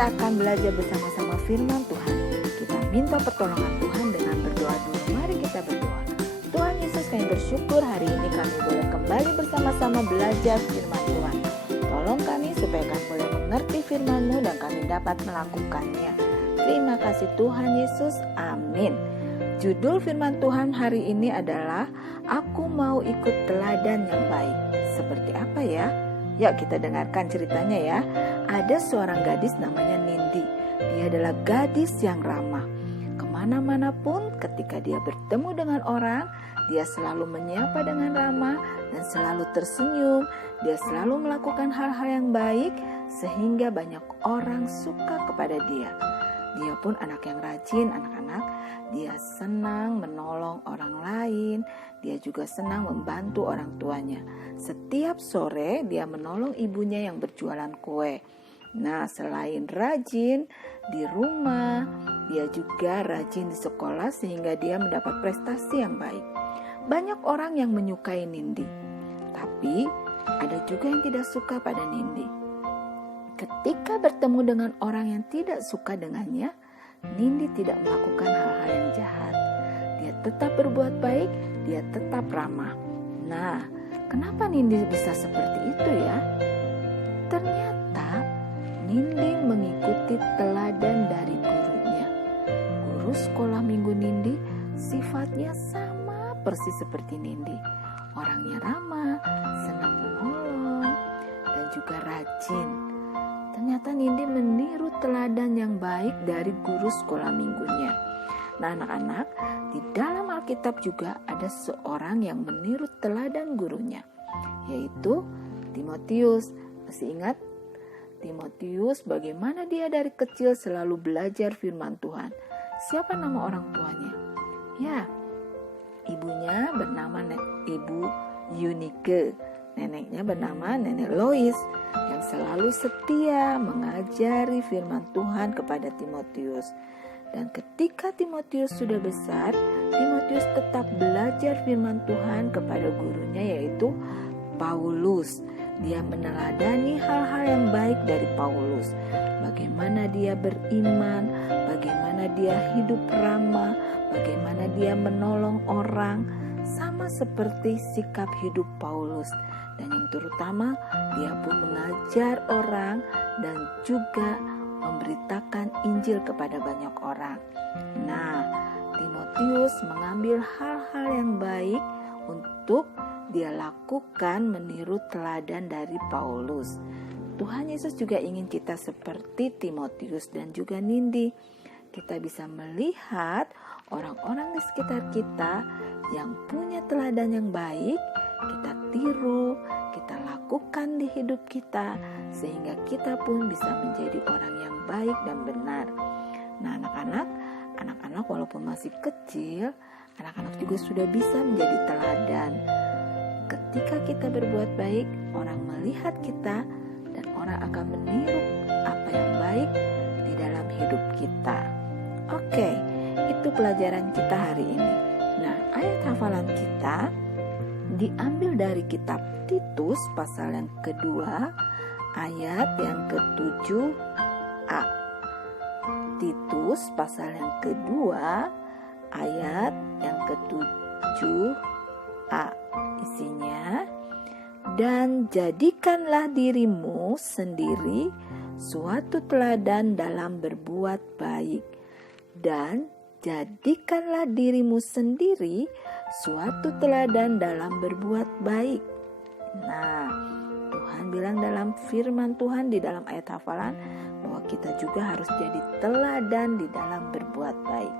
kita akan belajar bersama-sama firman Tuhan. Kita minta pertolongan Tuhan dengan berdoa dulu. Mari kita berdoa. Tuhan Yesus, kami bersyukur hari ini kami boleh kembali bersama-sama belajar firman Tuhan. Tolong kami supaya kami boleh mengerti firman-Mu dan kami dapat melakukannya. Terima kasih Tuhan Yesus. Amin. Judul firman Tuhan hari ini adalah Aku mau ikut teladan yang baik. Seperti apa ya? Yuk kita dengarkan ceritanya ya. Ada seorang gadis namanya Nindi. Dia adalah gadis yang ramah. Kemana-mana pun ketika dia bertemu dengan orang, dia selalu menyapa dengan ramah dan selalu tersenyum. Dia selalu melakukan hal-hal yang baik sehingga banyak orang suka kepada dia. Dia pun anak yang rajin, anak-anak. Dia senang menolong orang lain. Dia juga senang membantu orang tuanya. Setiap sore dia menolong ibunya yang berjualan kue. Nah, selain rajin di rumah, dia juga rajin di sekolah sehingga dia mendapat prestasi yang baik. Banyak orang yang menyukai Nindi. Tapi ada juga yang tidak suka pada Nindi. Ketika bertemu dengan orang yang tidak suka dengannya, Nindi tidak melakukan hal-hal yang jahat. Dia tetap berbuat baik, dia tetap ramah. Nah, kenapa Nindi bisa seperti itu ya? Ternyata Nindi mengikuti teladan dari gurunya. Guru sekolah minggu Nindi sifatnya sama persis seperti Nindi. Orangnya ramah, senang menolong, dan juga rajin. Ternyata Nindi meniru teladan yang baik dari guru sekolah minggunya. Nah anak-anak, di dalam Alkitab juga ada seorang yang meniru teladan gurunya, yaitu Timotius. Masih ingat Timotius bagaimana dia dari kecil selalu belajar firman Tuhan? Siapa nama orang tuanya? Ya, ibunya bernama Ibu Eunike. Neneknya bernama Nenek Lois yang selalu setia mengajari firman Tuhan kepada Timotius. Dan ketika Timotius sudah besar, Timotius tetap belajar firman Tuhan kepada gurunya yaitu Paulus. Dia meneladani hal-hal yang baik dari Paulus. Bagaimana dia beriman, bagaimana dia hidup ramah, bagaimana dia menolong orang, sama seperti sikap hidup Paulus. Dan yang terutama, dia pun mengajar orang dan juga memberitakan Injil kepada banyak orang. Nah, Timotius mengambil hal-hal yang baik untuk dia lakukan meniru teladan dari Paulus. Tuhan Yesus juga ingin kita seperti Timotius dan juga Nindi. Kita bisa melihat orang-orang di sekitar kita yang punya teladan yang baik, kita tiru, kita lakukan di hidup kita, sehingga kita pun bisa menjadi orang yang baik dan benar. Nah anak-anak walaupun masih kecil, anak-anak juga sudah bisa menjadi teladan. Ketika kita berbuat baik, orang melihat kita dan orang akan meniru apa yang baik di dalam hidup kita. Oke, itu pelajaran kita hari ini. Nah, ayat hafalan kita diambil dari kitab Titus pasal yang kedua ayat yang ke-7a. Titus pasal yang kedua ayat yang ke-7a. Isinya, dan jadikanlah dirimu sendiri suatu teladan dalam berbuat baik. Dan jadikanlah dirimu sendiri suatu teladan dalam berbuat baik. Nah, Tuhan bilang dalam firman Tuhan di dalam ayat hafalan bahwa kita juga harus jadi teladan di dalam berbuat baik.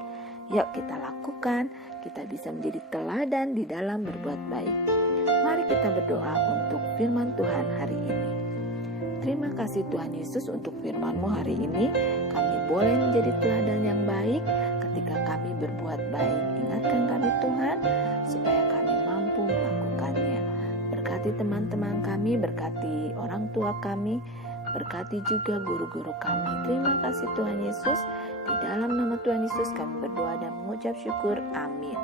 Yuk kita lakukan, kita bisa menjadi teladan di dalam berbuat baik. Mari kita berdoa untuk firman Tuhan hari ini. Terima kasih Tuhan Yesus untuk firman-Mu hari ini. Kami boleh menjadi teladan yang baik ketika kami berbuat baik. Ingatkan kami Tuhan supaya kami mampu melakukannya. Berkati teman-teman kami, berkati orang tua kami, berkati juga guru-guru kami. Terima kasih Tuhan Yesus. Di dalam nama Tuhan Yesus kami berdoa dan mengucap syukur. Amin.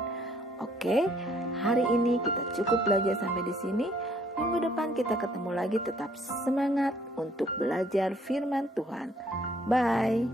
Oke. Oke, hari ini kita cukup belajar sampai di sini. Minggu depan kita ketemu lagi, tetap semangat untuk belajar firman Tuhan. Bye.